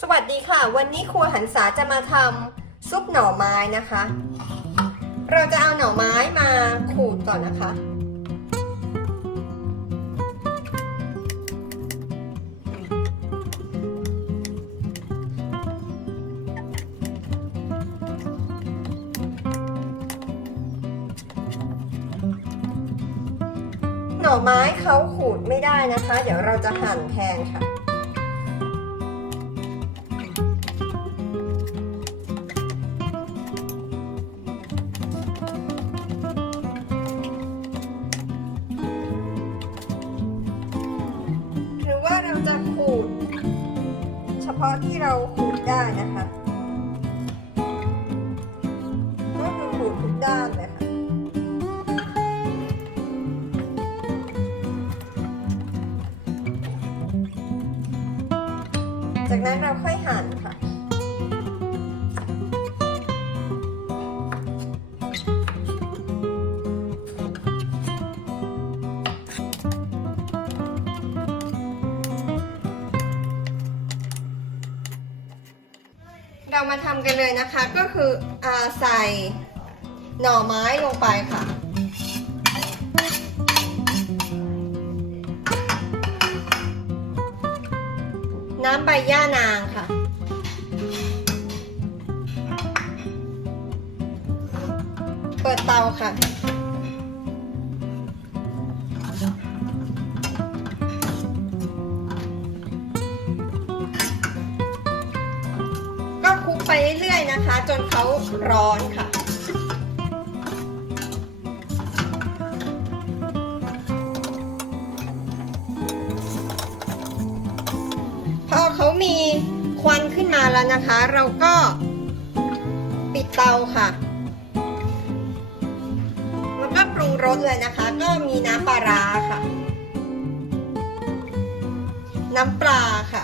สวัสดีค่ะ วันนี้ครัวหันษาจะมาทำซุปหน่อไม้นะคะ เราจะเอาหน่อไม้มาขูดก่อนนะคะ หน่อไม้เขาขูดไม่ได้นะคะ เดี๋ยวเราจะหั่นแทนค่ะาะที่เราขูดได้นะคะ ก็คือขูดทุกด้านเลยค่ะจากนั้นเราค่อยหั่น เรามาทำกันเลยนะคะก็คืออใส่หน่อไม้ลงไปค่ะ น้ำใบย่านางค่ะ เปิดเตาค่ะ เรื่อยๆนะคะ จนเขาร้อนค่ะ พอเขามีควันขึ้นมาแล้วนะคะ เราก็ปิดเตาค่ะแล้วก็ปรุงรสเลยนะคะ ก็มีน้ำปลาร้าค่ะ น้ำปลาค่ะ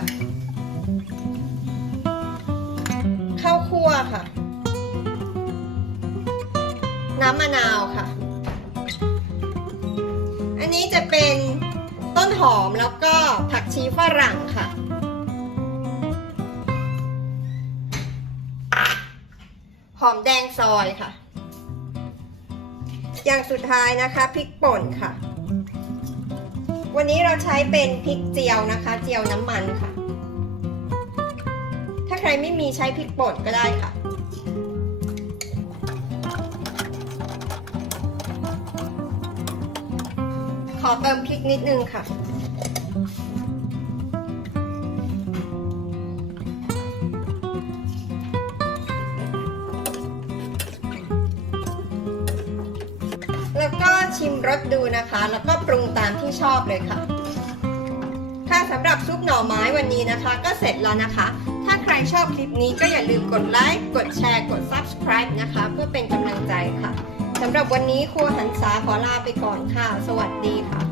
คั่วค่ะ น้ำมะนาวค่ะ อันนี้จะเป็นต้นหอมแล้วก็ผักชีฝรั่งค่ะ หอมแดงซอยค่ะ อย่างสุดท้ายนะคะพริกป่นค่ะ วันนี้เราใช้เป็นพริกเจียวนะคะ เจียวน้ำมันค่ะ ใครไม่มีใช้พริกป่นก็ได้ค่ะ ขอเติมพริกนิดนึงค่ะ แล้วก็ชิมรสดูนะคะ แล้วก็ปรุงตามที่ชอบเลยค่ะค่ะสำหรับซุปหน่อไม้วันนี้นะคะ ก็เสร็จแล้วนะคะ ชอบคลิปนี้ก็อย่าลืมกดไลค์กดแชร์กด subscribe นะคะ เพื่อเป็นกำลังใจค่ะสำหรับวันนี้ครัวหันษาขอลาไปก่อนค่ะ สวัสดีค่ะ